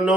9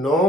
9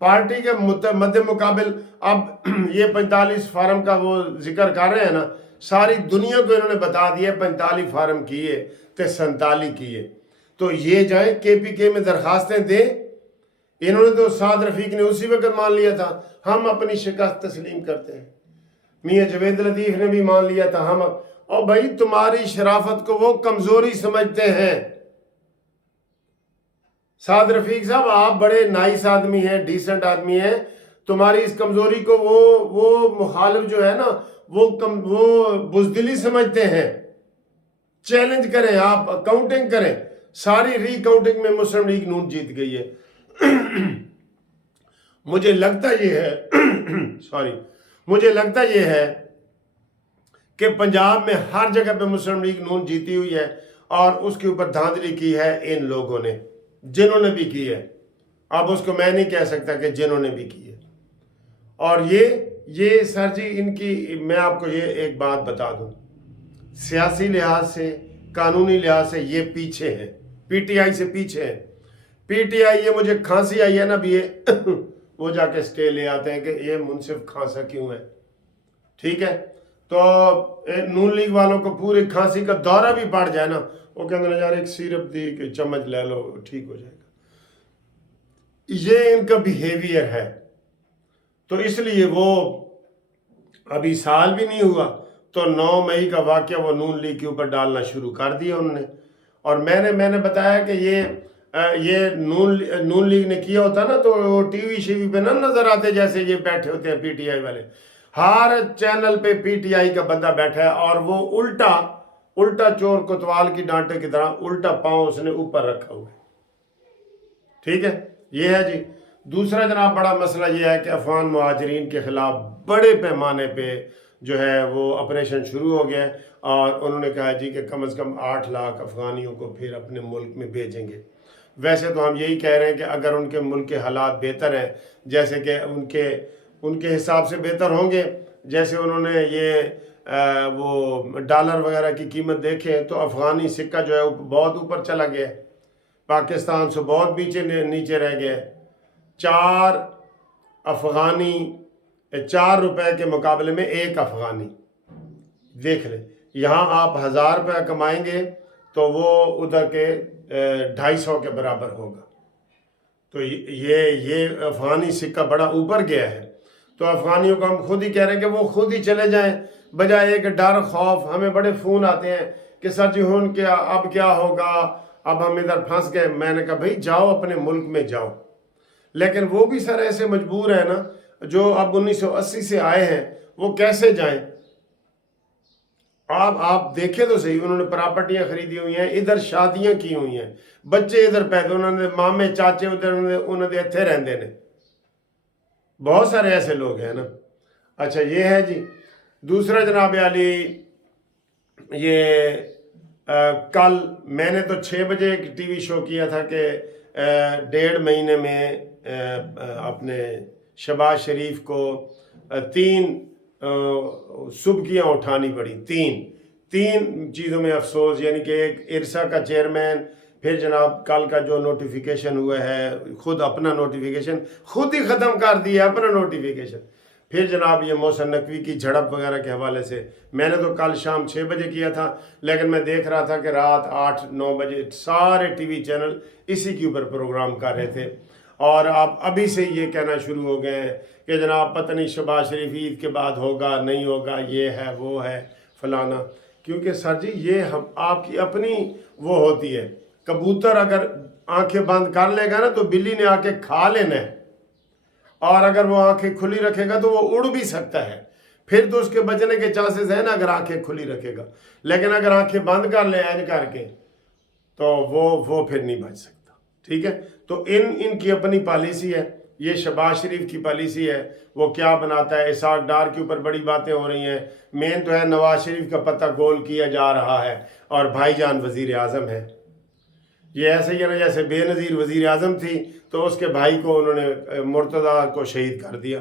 party کے مد مقابل اب یہ 45 فارم کا وہ ذکر کر رہے ہیں نا، ساری دنیا کو انہوں نے بتا دیا 45 فارم کیے تے 47 کیے، تو یہ جائیں KPK میں درخواستیں دیں۔ انہوں نے تو سعد رفیق نے اسی وقت مان لیا تھا ہم اپنی شکست تسلیم کرتے ہیں، میاں جوید لطیف نے بھی مان لیا تھا ہم، اور بھائی تمہاری شرافت کو وہ کمزوری سمجھتے ہیں۔ سعد رفیق صاحب آپ بڑے نائس آدمی ہیں، ڈیسنٹ آدمی ہیں، تمہاری اس کمزوری کو وہ مخالف جو ہے نا وہ بزدلی سمجھتے ہیں۔ چیلنج کریں، آپ کاؤنٹنگ کریں، ساری ری کاؤنٹنگ میں مسلم لیگ نون جیت گئی ہے۔ مجھے لگتا یہ ہے کہ پنجاب میں ہر جگہ پہ مسلم لیگ نون جیتی ہوئی ہے، اور اس کے اوپر دھاندلی کی ہے ان لوگوں نے، جنہوں نے بھی کی ہے۔ اب اس کو میں نہیں کہہ سکتا کہ جنہوں نے بھی کی ہے۔ اور یہ سر جی ان کی، میں آپ کو یہ ایک بات بتا دوں، سیاسی لحاظ سے، قانونی لحاظ سے یہ پیچھے ہیں، PTI سے پیچھے ہیں۔ PTI یہ مجھے کھانسی آئی ہے نا بھی یہ وہ جا کے سٹے لے آتے ہیں کہ یہ منصف کھانسا کیوں ہے، ٹھیک ہے؟ تو نون لیگ والوں کو پوری کھانسی کا دورہ بھی پڑ جائے نا، وہ کہتے ہیں یار ایک سیرپ دی کہ چمچ لے لو ٹھیک ہو جائے گا۔ یہ ان کا بیہیویئر ہے، تو اس لیے وہ ابھی سال بھی نہیں ہوا تو 9 مئی کا واقعہ وہ نون لیگ کے اوپر ڈالنا شروع کر دیا انہوں نے۔ اور میں نے بتایا کہ یہ نون لیگ نے کیا ہوتا نا تو وہ ٹی وی شیوی پہ نہ نظر آتے جیسے یہ بیٹھے ہوتے ہیں PTI والے، ہر چینل پہ PTI کا بندہ بیٹھا ہے، اور وہ الٹا چور کوتوال کی ڈانٹے کی طرح الٹا پاؤں اس نے اوپر رکھا ہوا ہے، ٹھیک ہے؟ یہ ہے جی۔ دوسرا جناب بڑا مسئلہ یہ ہے کہ افغان مہاجرین کے خلاف بڑے پیمانے پہ جو ہے وہ آپریشن شروع ہو گیا ہے، اور انہوں نے کہا جی کہ کم از کم 8 لاکھ افغانیوں کو پھر اپنے ملک میں بھیجیں گے۔ ویسے تو ہم یہی کہہ رہے ہیں کہ اگر ان کے ملک کے حالات بہتر ہیں، جیسے کہ ان کے حساب سے بہتر ہوں گے، جیسے انہوں نے یہ وہ ڈالر وغیرہ کی قیمت دیکھے تو افغانی سکہ جو ہے بہت اوپر چلا گیا ہے، پاکستان سے بہت نیچے رہ گیا ہے۔ 4 روپے کے مقابلے میں 1 افغانی، دیکھ لیں، یہاں آپ 1000 روپے کمائیں گے تو وہ ادھر کے 250 کے برابر ہوگا۔ تو یہ افغانی سکہ بڑا اوپر گیا ہے، تو افغانیوں کو ہم خود ہی کہہ رہے ہیں کہ وہ خود ہی چلے جائیں، بجائے کہ ڈر خوف۔ ہمیں بڑے فون آتے ہیں کہ سر جی اب کیا ہوگا، اب ہم ادھر پھنس گئے۔ میں نے کہا بھائی جاؤ، اپنے ملک میں جاؤ، لیکن وہ بھی سر ایسے مجبور ہیں نا جو اب 1980 سے آئے ہیں، وہ کیسے جائیں؟ آپ دیکھیں تو صحیح، انہوں نے پراپرٹیاں خریدی ہوئی ہیں، ادھر شادیاں کی ہوئی ہیں، بچے ادھر پیدا، انہوں نے مامے چاچے ادھر انہوں نے اتھے رہندے نے، بہت سارے ایسے لوگ ہیں نا۔ اچھا یہ ہے جی۔ دوسرا جناب علی، یہ کل میں نے تو 6 بجے ایک ٹی وی شو کیا تھا کہ 1.5 مہینے میں اپنے شہباز شریف کو 3 سبکیاں اٹھانی پڑی، 3 چیزوں میں افسوس، یعنی کہ ایک ارسا کا چیئرمین، پھر جناب کل کا جو نوٹیفیکیشن ہوا ہے، خود اپنا نوٹیفیکیشن خود ہی ختم کر دیا اپنا نوٹیفیکیشن، پھر جناب یہ محسن نقوی کی جھڑپ وغیرہ کے حوالے سے میں نے تو کل شام 6 بجے کیا تھا، لیکن میں دیکھ رہا تھا کہ رات 8-9 بجے سارے ٹی وی چینل اسی کے اوپر پروگرام کر رہے تھے، اور آپ ابھی سے یہ کہنا شروع ہو گئے ہیں کہ جناب پتہ نہیں شہباز شریف عید کے بعد ہوگا نہیں ہوگا، یہ ہے وہ ہے فلانا۔ کیونکہ سر جی یہ آپ کی اپنی وہ ہوتی ہے، کبوتر اگر آنکھیں بند کر لے گا نا تو بلی نے آ کے کھا لینا ہے، اور اگر وہ آنکھیں کھلی رکھے گا تو وہ اڑ بھی سکتا ہے، پھر تو اس کے بچنے کے چانسز ہیں نا اگر آنکھیں کھلی رکھے گا، لیکن اگر آنکھیں بند کر لے این کر کے تو وہ پھر نہیں بچ سکتا، ٹھیک ہے؟ تو ان کی اپنی پالیسی ہے، یہ شہباز شریف کی پالیسی ہے، وہ کیا بناتا ہے۔ اسحاق ڈار کے اوپر بڑی باتیں ہو رہی ہیں، مین تو ہے نواز شریف کا پتہ گول کیا جا رہا ہے، اور بھائی جان وزیر اعظم ہے۔ یہ ایسے ہی ہے نا جیسے بے نظیر وزیر اعظم تھی تو اس کے بھائی کو انہوں نے مرتضیٰ کو شہید کر دیا،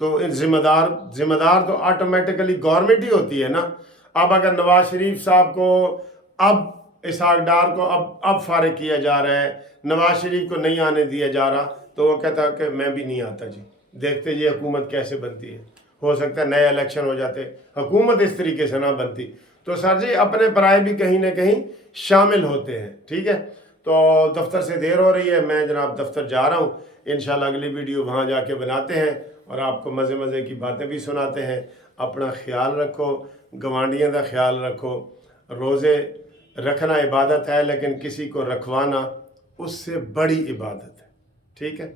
تو ذمہ دار تو آٹومیٹیکلی گورنمنٹ ہی ہوتی ہے نا۔ اب اگر نواز شریف صاحب کو اب اسحاق ڈار کو اب فارغ کیا جا رہا ہے، نواز شریف کو نہیں آنے دیا جا رہا، تو وہ کہتا کہ میں بھی نہیں آتا جی، دیکھتے جی حکومت کیسے بنتی ہے، ہو سکتا ہے نئے الیکشن ہو جاتے، حکومت اس طریقے سے نہ بنتی۔ تو سر جی اپنے پرائے بھی کہیں نہ کہیں شامل ہوتے ہیں، ٹھیک ہے۔ تو دفتر سے دیر ہو رہی ہے، میں جناب دفتر جا رہا ہوں، انشاءاللہ اگلی ویڈیو وہاں جا کے بناتے ہیں اور آپ کو مزے مزے کی باتیں بھی سناتے ہیں۔ اپنا خیال رکھو، گوانڈیاں کا خیال رکھو۔ روزے رکھنا عبادت ہے، لیکن کسی کو رکھوانا اس سے بڑی عبادت ہے، ٹھیک ہے۔